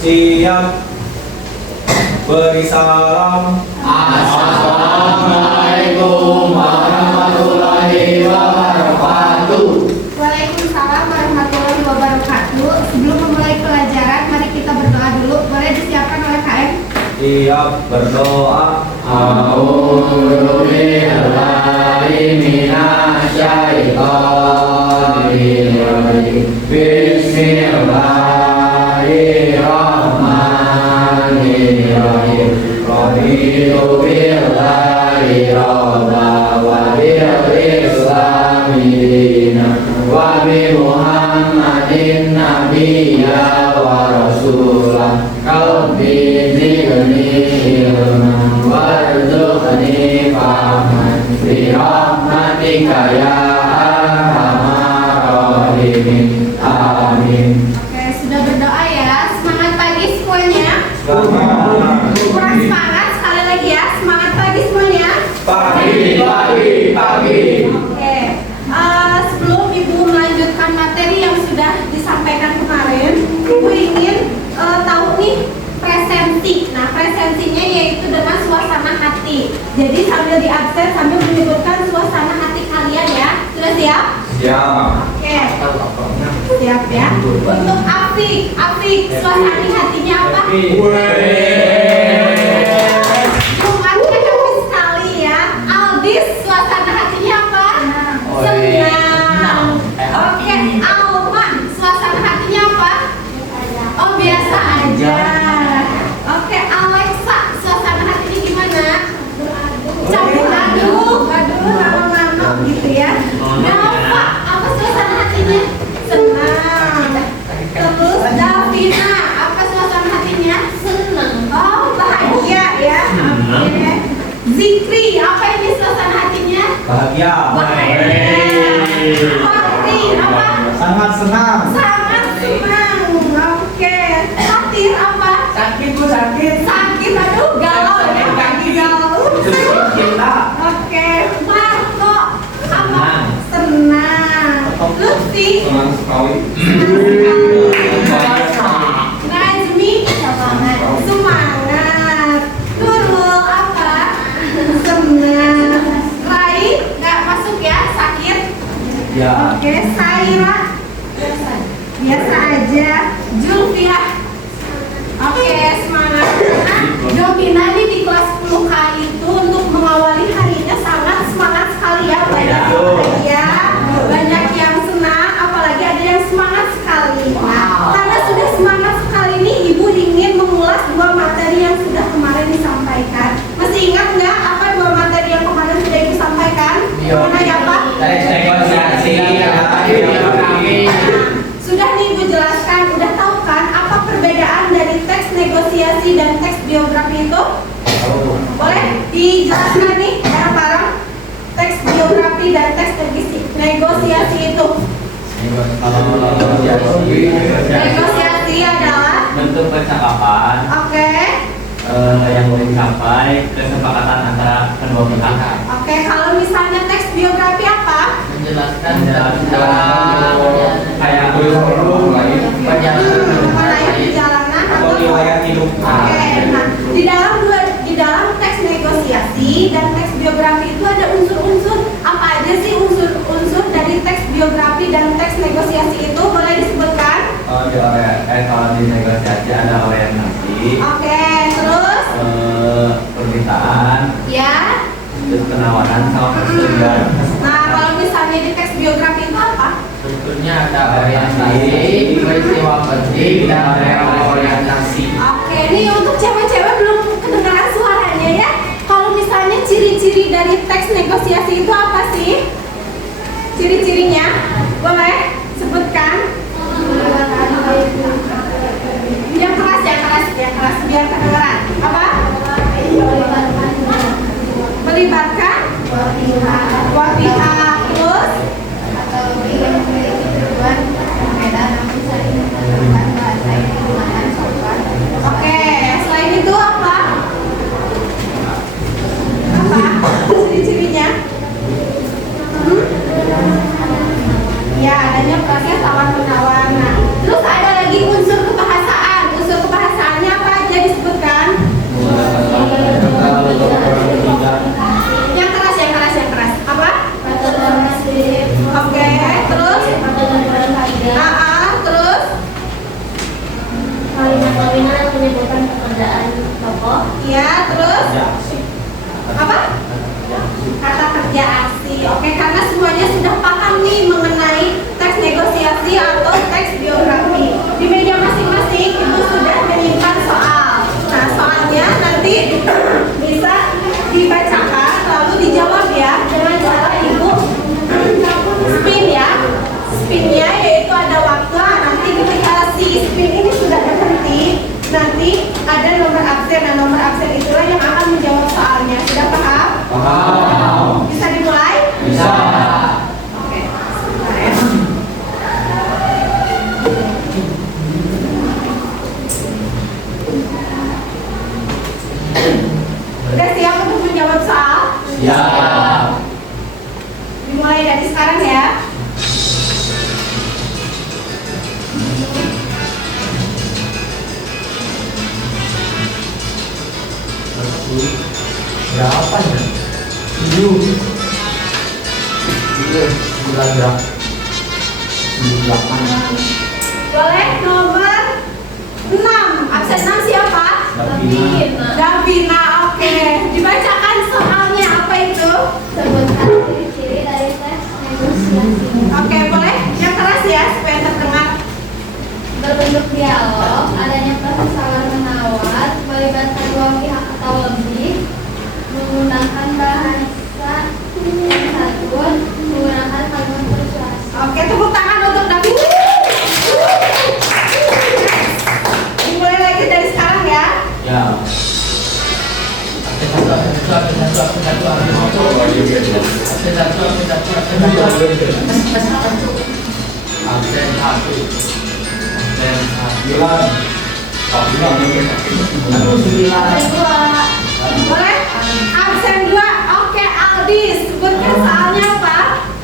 Siap. Beri salam. Assalamualaikum warahmatullahi wabarakatuh. Waalaikumsalam warahmatullahi wabarakatuh. Sebelum memulai pelajaran, mari kita berdoa dulu. Boleh disiapkan oleh KM? Siap. Berdoa. A'udzu billahi minasyaitonir rajim. Bismillahirrahmanirrahim. Raditu billahi rabba wa bil islami dinan wa bi Muhammadin nabiyya wa rasulah. Rabbi zidni ilman warzuqni fahman bi rahmatika ya arhamar rahimin. Amin. Oke, sudah berdoa ya. Semangat pagi semuanya. Selamat Kurang semangat, sekali lagi ya. Semangat pagi semuanya. pagi. Oke. Sebelum Ibu melanjutkan materi yang sudah disampaikan kemarin, Ibu ingin tahu nih presensi. Nah, presensinya yaitu dengan suasana hati. Jadi sambil di absen sambil menyebutkan suasana hati kalian ya. Sudah siap? Siap. Oke. Siap ya. Untuk Afik, suasana hatinya apa? Bukannya happy sekali ya. Aldis, suasana hatinya apa? Senang. Oke, Alma, suasana hatinya apa? Oh, biasa aja. Oke, Alexa, suasana hatinya gimana? Campur aduk, nama-nama gitu ya. Nova, apa suasana hatinya? Senang. Terus Davina, apa suasana hatinya? Senang. Oh, bahagia ya. Oke. Zikri, apa ini suasana hatinya? Bahagia. Fakri, apa? Sangat senang. Sangat senang. Oke. Fatir, apa? Sakit bu, sakit. Sakit, aduh galau ya, pagi galau. Oke. Marco, apa? Senang. Lutfi, Senang sekali. Najmi, semangat. Nurul, apa? Senang. Rai, nggak masuk ya, sakit. Ya. Oke, Saira, biasa aja. Julfiah, oke, semangat. Jovina ini di kelas 10K itu untuk mengawali harinya sangat semangat sekali ya. Banyak yang bahagia, banyak yang senang, apalagi ada yang semangat sekali. Nah, karena sudah semangat sekali ini, Ibu ingin mengulas dua materi yang sudah kemarin disampaikan. Masih ingat nggak apa dua materi yang kemarin sudah Ibu sampaikan? Mengenai apa? Negosiasi Sudah nih Ibu jelaskan, udah tahu kan apa perbedaan dari teks negosiasi dan teks biografi itu? Boleh dijelaskan nih bareng-bareng teks biografi dan teks negosiasi itu? Negosiasi adalah Bentuk percakapan oke, yang dicapai kesepakatan antara kedua pihak. oke. Kalau misalnya teks biografi apa? menjelaskan Kayak Mengenai perjalanan Atau atau riwayat hidup. Oke, nah di dalam teks negosiasi dan teks biografi itu ada unsur-unsur apa aja sih unsur-unsur dari teks biografi dan teks negosiasi itu boleh disebutkan? Kalau di negosiasi ada orientasi, Oke, terus permintaan, ya. terus penawaran sama persetujuan. Nah, kalau misalnya di teks biografi itu apa? bentuknya ada orientasi, peristiwa penting, dan reorientasi. Oke, ini untuk cewek-cewek belum kedengaran suaranya ya. Kalau misalnya ciri-ciri dari teks negosiasi itu apa sih? Ciri-cirinya boleh sebutkan? Yang keras biar kedengaran. Apa? Melibatkan dua pihak, terus oke, selain itu apa? Ciri-cirinya? Ya, adanya kalimat nominal yang menyebutkan pekerjaan tokoh. Ya, terus Ya. apa? Kata kerja aksi. Oke, karena semuanya sudah paham nih mengenai teks negosiasi atau teks biografi. Di meja masing-masing itu sudah menyimpan soal. Nah, soalnya nanti bisa dibacakan lalu dijawab ya dengan cara Ibu spin ya. Spinnya yaitu ada waktu. Nanti ketika si spin ini sudah berhenti, nanti ada nomor absen. Nah, nomor absen itulah yang akan menjawab soalnya. Sudah paham? Paham. Bisa dimulai? Bisa. Oke, sebentar ya. Udah siap untuk menjawab soal? Siap. Dimulai dari sekarang ya. Berapa ya? 7. 9 gram. 8. Boleh nomor 6. Absen 6 siapa? Davina. Oke. Dibacakan soalnya apa itu? Sebutkan ciri-ciri dari tes negosiasi. Oke, boleh yang keras ya supaya terdengar. Berbentuk dialog, adanya proses tawar menawar, melibatkan dua pihak atau lebih, menggunakan bahasa yang satu, menggunakan kalimat persuasi. Oke, tepuk tangan untuk Davina. Dimulai lagi dari sekarang ya. Ya. Absen 1. Dan Bilang. Oh, bilang. Aduh, 9. Absen 2. Boleh? Absen 2. Oke, Aldi, sebutkan soalnya apa?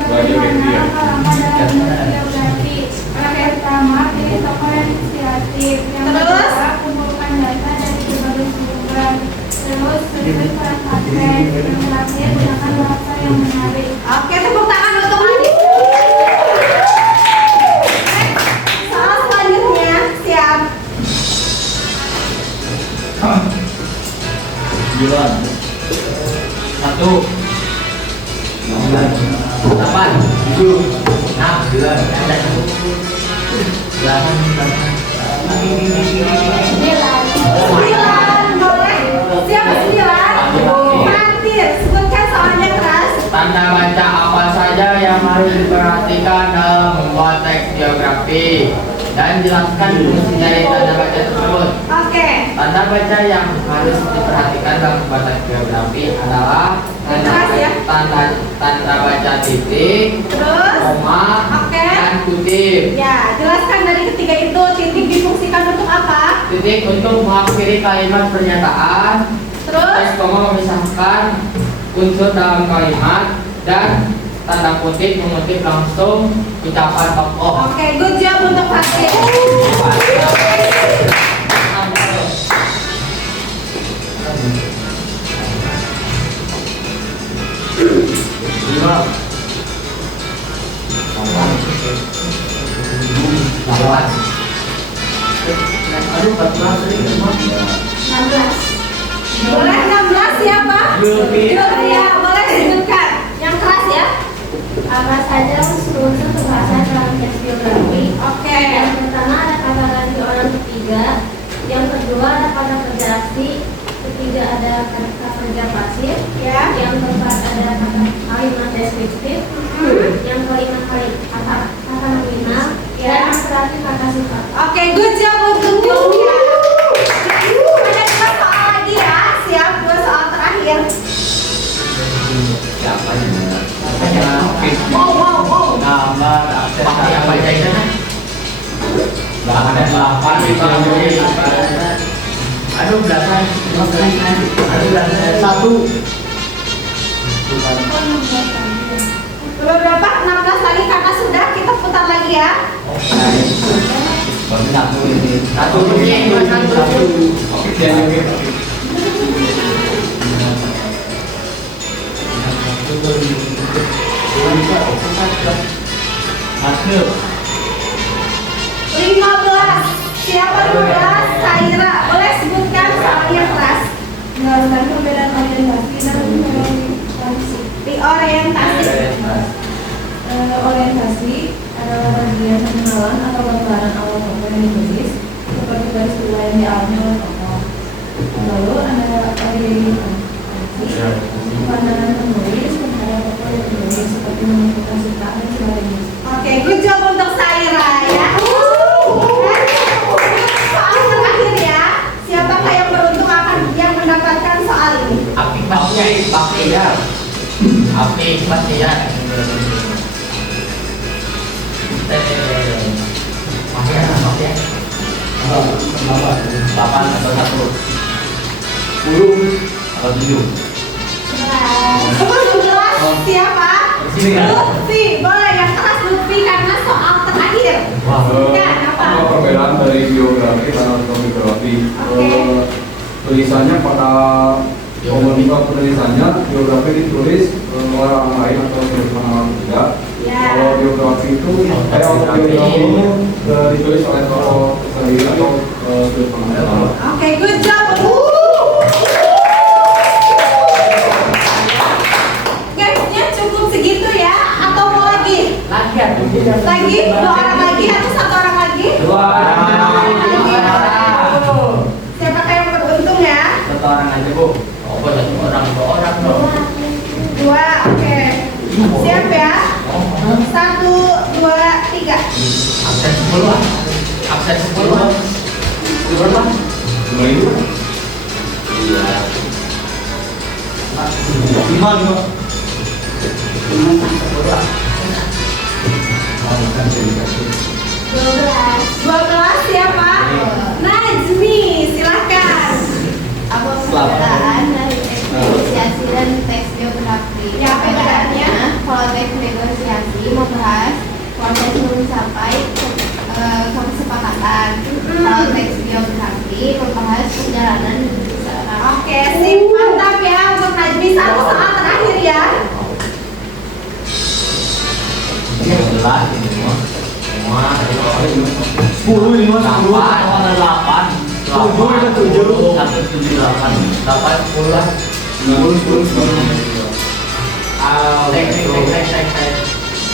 Bagaimana kalau pada biografi? Yang pertama, pilih tokoh yang inspiratif. Yang Terus? kedua, kumpulkan data dari berbagai sumber. Terus, susun peran teks. Yang terakhir, gunakan bahasa yang menarik. Oke, tepuk tangan untuk Aldi. Soal selanjutnya, siap. Bilang. 1. 8. 7. 6. 9. Boleh? Siapa 9? Fatir, sebutkan soalnya keras. Tanda baca apa saja yang harus diperhatikan dalam membuat teks biografi dan jelaskan fungsi dari tanda baca tersebut. Oke. Tanda baca yang harus diperhatikan dalam membuat teks biografi adalah tanda baca titik, Terus? koma, Oke. dan kutip. Ya, jelaskan dari ketiga itu. Titik difungsikan untuk apa? Titik untuk mengakhiri kalimat pernyataan. Terus? Teks koma memisahkan unsur dalam kalimat, dan tanda kutip mengutip langsung ucapan tokoh. Oke, good job untuk Fatir. Bilang. 8. Aduh, 14 tadi. 16. Boleh 16 siapa? Julfia. Julfia, boleh disebutkan. Yang keras ya. Apa saja unsur-unsur pembahasan dalam teks biografi? Oke. Yang pertama ada kata ganti orang ketiga. Yang kedua ada kata kerja aksi. Ketiga ada kata kerja pasif. Ya. Yang keempat ada kata kalimat deskriptif. Yang kelima kata nominal. Ya. Dan yang terakhir kata sifat. Oke, good job untuk Julfia. Ada 2 soal lagi ya. Siap, 2 soal terakhir. siapa ya? Wow. Gambar absen Pakai apa aja itu? Nggak ada 8 di Aduh, belasan. Aduh, belasan. 1. Belum berapa? 16 lagi karena sudah. Kita putar lagi ya. Baru satu ini. Satu ini, satu. Oke, dia juga. Masuk. 15. Siapa 15? Jelaskan perbedaan orientasi dan orientasi. Orientasi adalah bagian pengenalan atau gambaran awal tokoh yang ditulis, seperti garis dua yang dialami oleh tokoh. Lalu ada orientasi, pandangan penulis terhadap tokoh yang ditulis, seperti menentukan sikap dan sebagainya. Oke, good job untuk Saira ya. Soal terakhir ya. Siapakah yang beruntung akan yang mendapatkan soal ini? Apik pasti ya. Apik pasti ya. Maaf ya. Kenapa? 8 atau 1 10 atau 7. 11 siapa? Sini kan? Lutfi, boleh yang keras Lutfi karena soal terakhir. Ya, apa? Apa perbedaan dari biografi dan autobiografi? Oke. Tulisannya pada komunitas penulisannya, biografi ditulis orang lain atau pengalaman tidak. Ya. Kalau biografi itu autobiografi itu ditulis oleh tokoh sendiri atau sudut pengalaman. Oke, good job. Gamesnya cukup segitu ya? Atau mau lagi? Lagi? 2 orang lagi atau 1 orang lagi? 2 Siapakah yang beruntung ya? 1 orang aja, Bu. Oh, 1 orang, 2 orang dong. 2, oke. Siap ya? 1, 2, 3. Absen 10 lah. Absen 10 lah. Berapa? 5 Iya. 5 12 siapa? Najmi, silakan. Apa perbedaan dari teks negosiasi dan teks biografi? Ya, perbedaannya? Kalau teks negosiasi membahas proses mencapai kesepakatan. Kalau teks biografi membahas perjalanan menuju seseorang. Oke, sip, mantap ya untuk Najmi. 1 soal terakhir ya. Ini jelas ini semua. Semua 10 ini Mas, 10 8. ada 8. 7 itu 7. 1 7 8. 8 10 lah. 10 Tek.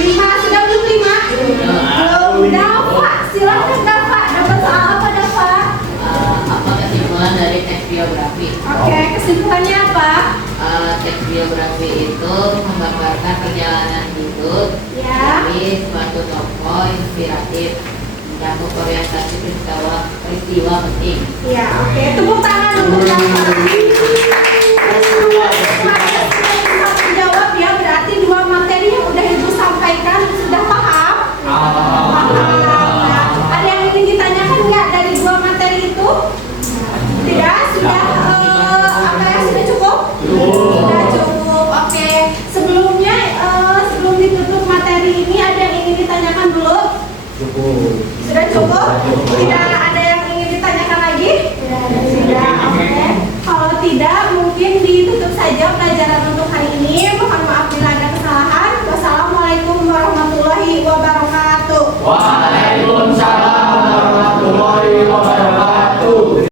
5, sudah belum 5? Belum. Dava, silakan Dava. Dapat soal apa Dava? Apa kesimpulan dari teks biografi? Oke, kesimpulannya apa? Teks biografi itu menggambarkan perjalanan hidup Ya. dari suatu tokoh inspiratif, mencakup orientasi peristiwa penting. Ya, oke. Tepuk tangan untuk Dava. Jawab ya, berarti 2 mata